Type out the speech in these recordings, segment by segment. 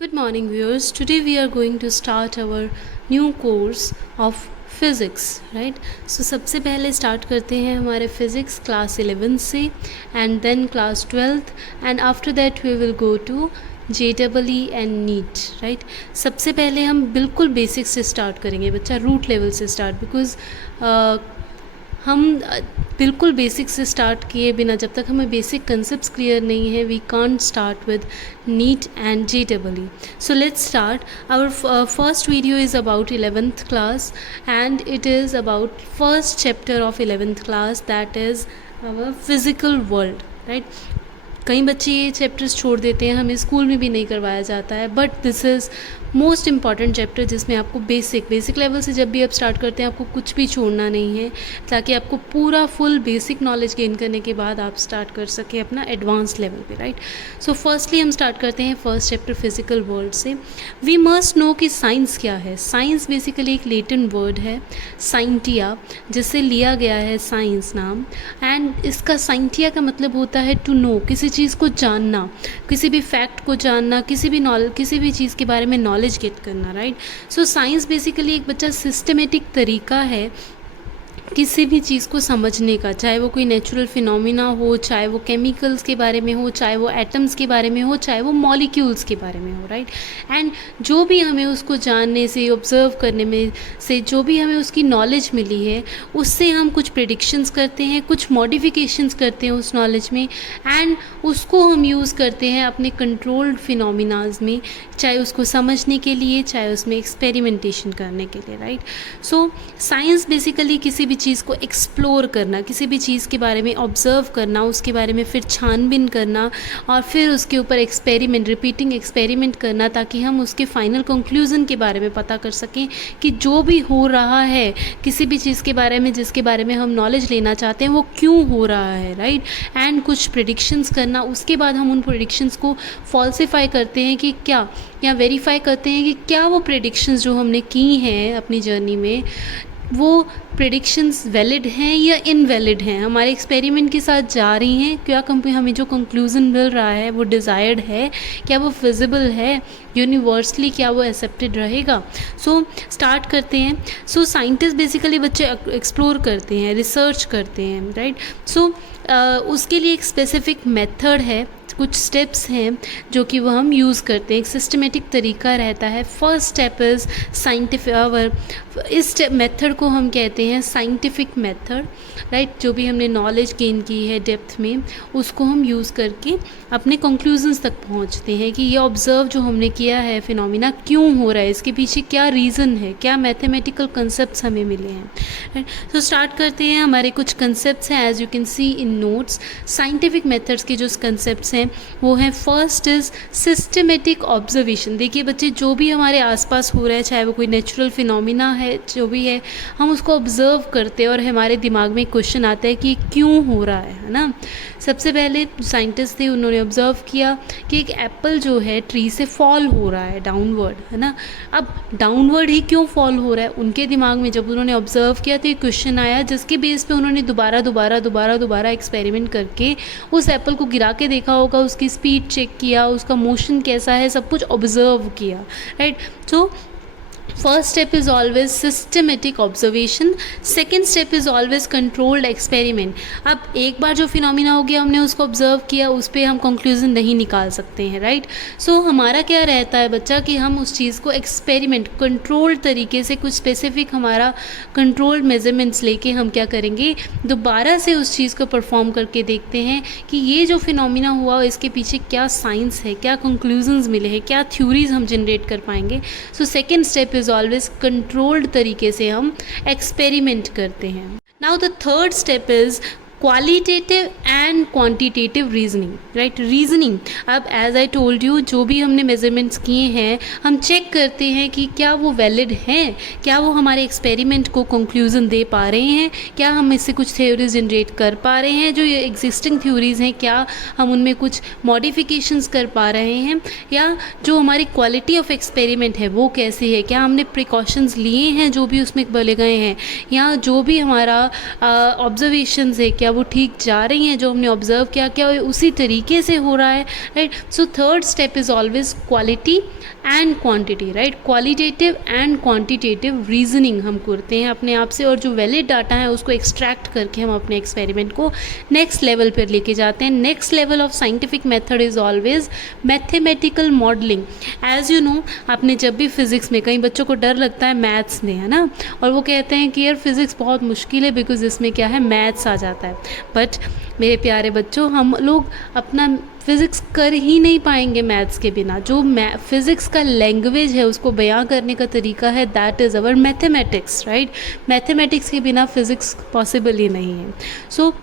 Good morning, viewers. Today we are going to start our new course of physics, right? So सबसे पहले start करते हैं हमारे physics class 11 से and then class 12th and after that we will go to JEE and NEET, right? सबसे पहले हम बिल्कुल बेसिक से स्टार्ट करेंगे बच्चा, रूट लेवल से स्टार्ट, बिकॉज हम बिल्कुल बेसिक से स्टार्ट किए बिना जब तक हमें बेसिक कंसेप्ट्स क्लियर नहीं है we can't start with NEET and JEE. So let's start. Our first video is about 11th class and it is about first chapter of 11th class, that is our physical world, right? कई बच्चे ये chapters छोड़ देते हैं, हमें school में भी नहीं करवाया जाता है, but this is most important chapter जिसमें आपको बेसिक लेवल से जब भी आप स्टार्ट करते हैं आपको कुछ भी छोड़ना नहीं है, ताकि आपको पूरा फुल बेसिक नॉलेज गेन करने के बाद आप स्टार्ट कर सकें अपना एडवांस लेवल पे, राइट? सो फर्स्टली हम स्टार्ट करते हैं फर्स्ट चैप्टर फिजिकल वर्ल्ड से. वी मस्ट नो कि साइंस क्या है. साइंस बेसिकली एक लेटिन वर्ड है साइंटिया, जिससे लिया गया है साइंस नाम, एंड इसका साइंटिया का मतलब होता है टू नो, किसी चीज़ को जानना, किसी भी फैक्ट को जानना, किसी भी चीज़ के बारे में नॉलेज गेट करना, राइट? सो साइंस बेसिकली एक बच्चा सिस्टमेटिक तरीका है किसी भी चीज़ को समझने का, चाहे वो कोई नेचुरल फिनोमिना हो, चाहे वो केमिकल्स के बारे में हो, चाहे वो एटम्स के बारे में हो, चाहे वो मॉलिक्यूल्स के बारे में हो, राइट? एंड जो भी हमें उसको जानने से, ऑब्ज़र्व करने में से जो भी हमें उसकी नॉलेज मिली है, उससे हम कुछ प्रेडिक्शंस करते हैं, कुछ मॉडिफिकेशंस करते हैं उस नॉलेज में, एंड उसको हम यूज़ करते हैं अपने कंट्रोल्ड फिनोमिनाज में, चाहे उसको समझने के लिए, चाहे उसमें एक्सपेरिमेंटेशन करने के लिए, राइट? सो साइंस बेसिकली किसी भी चीज़ को एक्सप्लोर करना, किसी भी चीज़ के बारे में ऑब्ज़र्व करना, उसके बारे में फिर छानबीन करना और फिर उसके ऊपर रिपीटिंग एक्सपेरिमेंट करना, ताकि हम उसके फाइनल कंक्लूज़न के बारे में पता कर सकें कि जो भी हो रहा है किसी भी चीज़ के बारे में जिसके बारे में हम नॉलेज लेना चाहते हैं वो क्यों हो रहा है, राइट? एंड कुछ प्रेडिक्शंस करना, उसके बाद हम उन प्रेडिक्शंस को फॉल्सिफाई करते हैं कि क्या, या वेरीफाई करते हैं कि क्या वो प्रेडिक्शंस जो हमने की हैं अपनी जर्नी में वो प्रेडिक्शंस वैलिड हैं या इनवैलिड हैं, हमारे एक्सपेरिमेंट के साथ जा रही हैं, क्या हमें जो कंक्लूज़न मिल रहा है वो डिज़ायर्ड है, क्या वो फिजिबल है यूनिवर्सली, क्या वो एक्सेप्टेड रहेगा. सो स्टार्ट करते हैं. सो साइंटिस्ट बेसिकली बच्चे एक्सप्लोर करते हैं, रिसर्च करते हैं, राइट? सो उसके लिए एक स्पेसिफिक मेथड है, कुछ स्टेप्स हैं जो कि वो हम यूज़ करते हैं, एक सिस्टमेटिक तरीका रहता है. First step is scientific. इस मेथड को हम कहते हैं साइंटिफिक मेथड, राइट? जो भी हमने नॉलेज गेन की है डेप्थ में, उसको हम यूज़ करके अपने कंक्लूजन्स तक पहुंचते हैं कि ये ऑब्ज़र्व जो हमने किया है फिनोमिना क्यों हो रहा है, इसके पीछे क्या रीज़न है, क्या मैथमेटिकल कंसेप्ट्स हमें मिले हैं, राइट? तो स्टार्ट करते हैं. हमारे कुछ कंसेप्ट्स हैं as you can see in notes. Scientific methods के जो कंसेप्ट्स हैं वो है, फर्स्ट इज़ सिस्टमेटिक ऑब्जर्वेशन. देखिए बच्चे, जो भी हमारे आसपास हो रहा है, चाहे वो कोई नेचुरल फिनोमिना है, जो भी है, हम उसको ऑब्ज़र्व करते हैं और हमारे दिमाग में क्वेश्चन आता है कि क्यों हो रहा है ना? सबसे पहले साइंटिस्ट थे, उन्होंने ऑब्ज़र्व किया कि एक एप्पल जो है ट्री से फॉल हो रहा है डाउनवर्ड, है ना? अब डाउनवर्ड ही क्यों फॉल हो रहा है, उनके दिमाग में जब उन्होंने ऑब्ज़र्व किया तो एक क्वेश्चन आया, जिसके बेस पे उन्होंने दोबारा एक्सपेरिमेंट करके उस एप्पल को गिरा के देखा होगा, उसकी स्पीड चेक किया, उसका मोशन कैसा है, सब कुछ ऑब्ज़र्व किया, right? So first step is always systematic observation. Second step is always controlled experiment. अब एक बार जो फिनोमिना हो गया, हमने उसको ऑब्जर्व किया, उस पर हम कंक्लूजन नहीं निकाल सकते हैं, राइट? सो हमारा क्या रहता है बच्चा कि हम उस चीज़ को एक्सपेरिमेंट कंट्रोल्ड तरीके से, कुछ स्पेसिफिक हमारा कंट्रोल्ड मेजरमेंट्स लेके हम क्या करेंगे, दोबारा से उस चीज़ को परफॉर्म करके देखते हैं कि ये जो फिनोमिना हुआ इसके पीछे क्या साइंस है, क्या कंक्लूजन्स मिले हैं, क्या थ्योरीज हम जनरेट कर पाएंगे. So second step is always controlled तरीके से हम एक्सपेरिमेंट करते हैं. Now the third step is qualitative and quantitative reasoning, right? Reasoning, अब एज आई टोल्ड यू, जो भी हमने मेजरमेंट्स किए हैं हम चेक करते हैं कि क्या वो वैलिड हैं, क्या वो हमारे एक्सपेरिमेंट को कंक्लूजन दे पा रहे हैं, क्या हम इससे कुछ थ्योरीज जनरेट कर पा रहे हैं, जो ये एग्जिस्टिंग थ्योरीज हैं क्या हम उनमें कुछ मॉडिफिकेशंस कर पा रहे हैं, या जो हमारी क्वालिटी ऑफ एक्सपेरिमेंट है वो कैसी है, क्या हमने प्रिकॉशंस लिए हैं जो भी उसमें बोले गए हैं, या जो भी हमारा ऑब्जर्वेशंस है क्या क्या वो ठीक जा रही हैं, जो हमने ऑब्जर्व किया क्या उसी तरीके से हो रहा है, right. So third step is always quality and quantity, right. Qualitative and quantitative reasoning हम करते हैं अपने आप से, और जो वैलिड डाटा है उसको एक्सट्रैक्ट करके हम अपने एक्सपेरिमेंट को नेक्स्ट लेवल पर लेके जाते हैं। Next level of scientific method is always mathematical modelling. As you know, आपने जब भी फिजिक्स में, कई बच्चों को डर लगता है मैथ्स में, है ना, और वो कहते हैं कि यार फिजिक्स बहुत मुश्किल है बिकॉज इसमें क्या है, मैथ्स आ जाता है। बट मेरे प्यारे बच्चों, हम लोग अपना फिज़िक्स कर ही नहीं पाएंगे मैथ्स के बिना। जो फिज़िक्स का लैंग्वेज है, उसको बयां करने का तरीका है, that is our mathematics, right. Mathematics के बिना फिज़िक्स पॉसिबल ही नहीं है। सो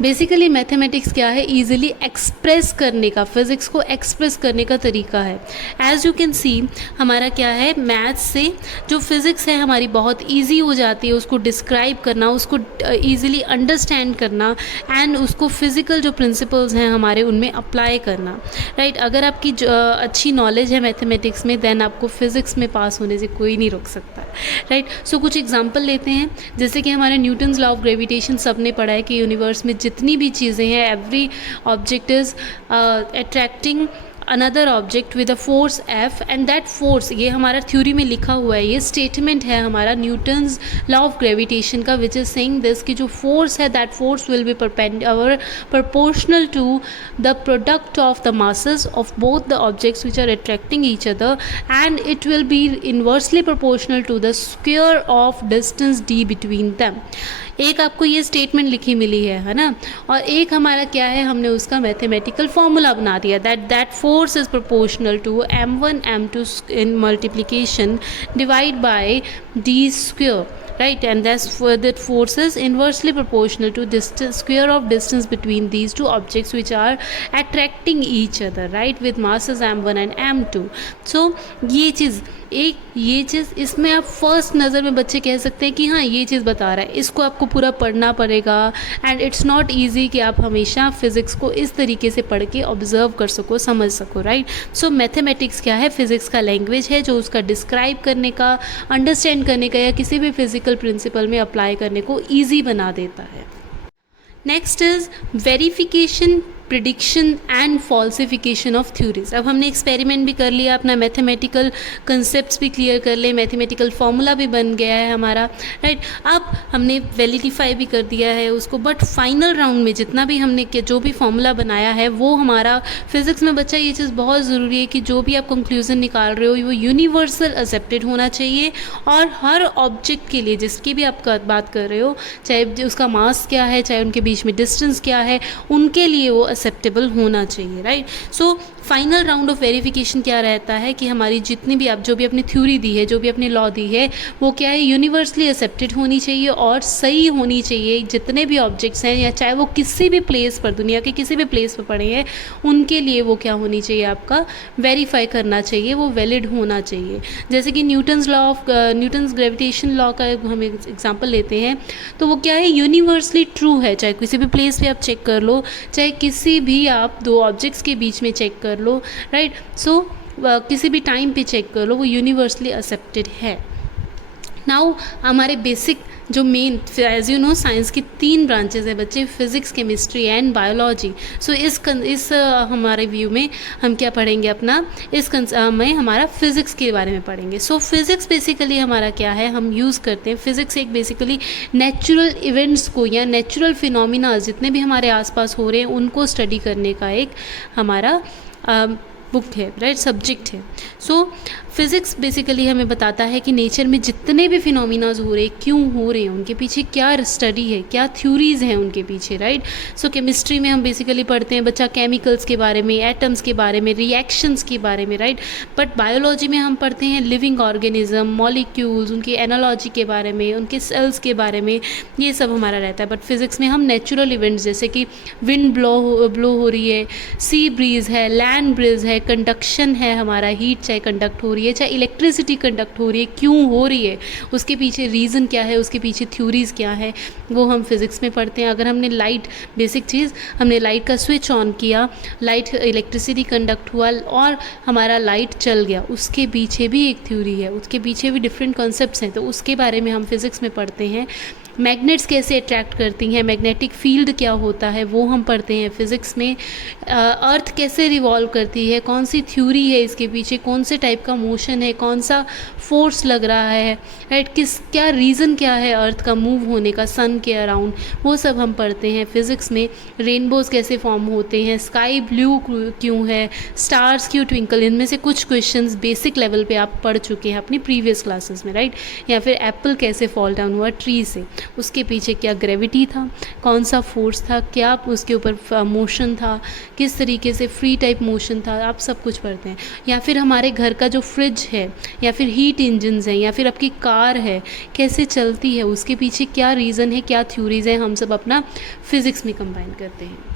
बेसिकली मैथमेटिक्स क्या है, ईजिली एक्सप्रेस करने का, फिज़िक्स को एक्सप्रेस करने का तरीका है। एज यू कैन सी, हमारा क्या है, मैथ्स से जो फिज़िक्स है हमारी बहुत ईजी हो जाती है, उसको डिस्क्राइब करना, उसको ईजिली अंडरस्टैंड करना, एंड उसको फिज़िकल जो प्रिंसिपल्स हैं हमारे उनमें अप्लाई करना, राइट। अगर आपकी अच्छी नॉलेज है मैथमेटिक्स में, देन आपको फिज़िक्स में पास होने से कोई नहीं रोक सकता, राइट। सो कुछ एग्जाम्पल लेते हैं, जैसे कि हमारे न्यूटन्स लॉ ऑफ ग्रेविटेशन सबने पढ़ा है कि यूनिवर्स में जितनी भी चीज़ें हैं, every object is attracting another object with a force F, and that force, ये हमारा थ्योरी में लिखा हुआ है, ये स्टेटमेंट है हमारा न्यूटन्स लॉ ऑफ ग्रेविटेशन का, विच इज सेइंग दिस कि जो फोर्स है, that force will be proportional to the product of the masses of both the objects which are attracting each other, and it will be inversely proportional to the square of distance d between them. एक आपको ये statement लिखी मिली है ना, और एक हमारा क्या है, हमने उसका मैथमेटिकल फॉर्मूला बना दिया, that force is proportional to m1 m2 in multiplication divide by d square, right, and that force is inversely proportional to square of distance between these two objects which are attracting each other, right, with masses m1 and m2. so ये चीज़ इसमें आप first नज़र में बच्चे कह सकते हैं कि हाँ ये चीज़ बता रहा है, इसको आपको पूरा पढ़ना पड़ेगा, एंड इट्स नॉट ईजी कि आप हमेशा फिज़िक्स को इस तरीके से पढ़ के ऑब्जर्व कर सको, समझ सको, राइट। सो मैथमेटिक्स क्या है, फिज़िक्स का लैंग्वेज है जो उसका डिस्क्राइब करने का, अंडरस्टैंड करने का, या किसी भी फिज़िकल प्रिंसिपल में अप्लाई करने को ईजी बना देता है। Next is verification, prediction and falsification of theories. अब हमने एक्सपेरिमेंट भी कर लिया, अपना मैथमेटिकल कंसेप्ट्स भी क्लियर कर ले, मैथमेटिकल फॉर्मूला भी बन गया है हमारा, राइट। अब हमने वैलिडिफाई भी कर दिया है उसको, बट फाइनल राउंड में जितना भी हमने जो भी फॉर्मूला बनाया है वो हमारा, फिज़िक्स में बच्चा ये चीज़ बहुत ज़रूरी है कि जो भी आप कंक्लूजन निकाल रहे हो वो यूनिवर्सल एक्सेप्टेड होना चाहिए, और हर ऑब्जेक्ट के लिए जिसकी भी आप बात कर रहे हो, चाहे उसका मास क्या है, चाहे उनके बीच में डिस्टेंस क्या है, उनके लिए वो एक्सेप्टेबल होना चाहिए, right. So final round of verification क्या रहता है कि हमारी जितनी भी आप जो भी अपनी थ्योरी दी है, जो भी अपनी लॉ दी है, वो क्या है, यूनिवर्सली एक्सेप्टेड होनी चाहिए और सही होनी चाहिए। जितने भी ऑब्जेक्ट्स हैं, या चाहे वो किसी भी प्लेस पर, दुनिया के किसी भी प्लेस पर पड़े हैं, उनके लिए वो क्या होनी चाहिए, आपका वेरीफाई करना चाहिए, वो वैलिड होना चाहिए। जैसे कि न्यूटन्स ग्रेविटेशन लॉ का हम एग्जाम्पल लेते हैं, तो वो क्या है, यूनिवर्सली ट्रू है, चाहे किसी भी प्लेस पे आप चेक कर लो, चाहे किसी भी आप दो ऑब्जेक्ट्स के बीच में चेक कर लो, राइट। सो किसी भी टाइम पे चेक कर लो, वो यूनिवर्सली एक्सेप्टेड है। नाउ हमारे बेसिक जो main, as you know, science की 3 ब्रांचेज है बच्चे, physics, chemistry and biology. So इस हमारे व्यू में हम क्या पढ़ेंगे, अपना में हमारा फिज़िक्स के बारे में पढ़ेंगे। सो फिज़िक्स बेसिकली हमारा क्या है, हम यूज़ करते हैं फिज़िक्स एक बेसिकली नेचुरल इवेंट्स को, या नेचुरल फिनोमिना जितने भी हमारे आसपास हो रहे हैं उनको स्टडी करने का एक हमारा बुक है, राइट, सब्जेक्ट है। सो फिज़िक्स बेसिकली हमें बताता है कि नेचर में जितने भी फिनोमिनाज हो रहे हैं, क्यों हो रहे हैं, उनके पीछे क्या स्टडी है, क्या थ्योरीज़ हैं उनके पीछे, राइट। सो केमिस्ट्री में हम बेसिकली पढ़ते हैं बच्चा केमिकल्स के बारे में, एटम्स के बारे में, रिएक्शंस के बारे में, राइट। बट बायोलॉजी में हम पढ़ते हैं लिविंग ऑर्गेनिज्म, मॉलिक्यूल्स, उनकी एनालॉजी के बारे में, उनके सेल्स के बारे में, ये सब हमारा रहता है। बट फिज़िक्स में हम नेचुरल इवेंट्स, जैसे कि विंड ब्लो हो रही है, सी ब्रीज है, लैंड ब्रीज है, कंडक्शन है, हमारा हीट चाहे कंडक्ट हो रही है, चाहे इलेक्ट्रिसिटी कंडक्ट हो रही है, क्यों हो रही है, उसके पीछे रीज़न क्या है, उसके पीछे थ्योरीज़ क्या है, वो हम फिज़िक्स में पढ़ते हैं। अगर हमने लाइट, बेसिक चीज़, हमने लाइट का स्विच ऑन किया, लाइट इलेक्ट्रिसिटी कंडक्ट हुआ और हमारा लाइट चल गया, उसके पीछे भी एक थ्योरी है, उसके पीछे भी डिफरेंट कॉन्सेप्ट्स हैं, तो उसके बारे में हम फिज़िक्स में पढ़ते हैं। मैग्नेट्स कैसे अट्रैक्ट करती हैं, मैग्नेटिक फील्ड क्या होता है वो हम पढ़ते हैं फिज़िक्स में। अर्थ कैसे रिवॉल्व करती है, कौन सी थ्योरी है इसके पीछे, कौन से टाइप का मोशन है, कौन सा फोर्स लग रहा है, राइट, क्या रीज़न क्या है अर्थ का मूव होने का सन के अराउंड, वो सब हम पढ़ते हैं फिज़िक्स में। रेनबोज कैसे फॉर्म होते हैं, स्काई ब्लू क्यों है, स्टार्स क्यों ट्विंकल, इनमें से कुछ क्वेश्चंस बेसिक लेवल पे आप पढ़ चुके हैं अपनी प्रीवियस क्लासेस में, राइट। या फिर एप्पल कैसे फॉल डाउन हुआ ट्री से, उसके पीछे क्या ग्रेविटी था, कौन सा फोर्स था, क्या उसके ऊपर मोशन था, किस तरीके से फ्री टाइप मोशन था, आप सब कुछ पढ़ते हैं। या फिर हमारे घर का जो फ्रिज है, या फिर हीट इंजन्स हैं, या फिर आपकी कार है कैसे चलती है, उसके पीछे क्या रीज़न है, क्या थ्योरीज़ हैं, हम सब अपना फिज़िक्स में कंबाइन करते हैं।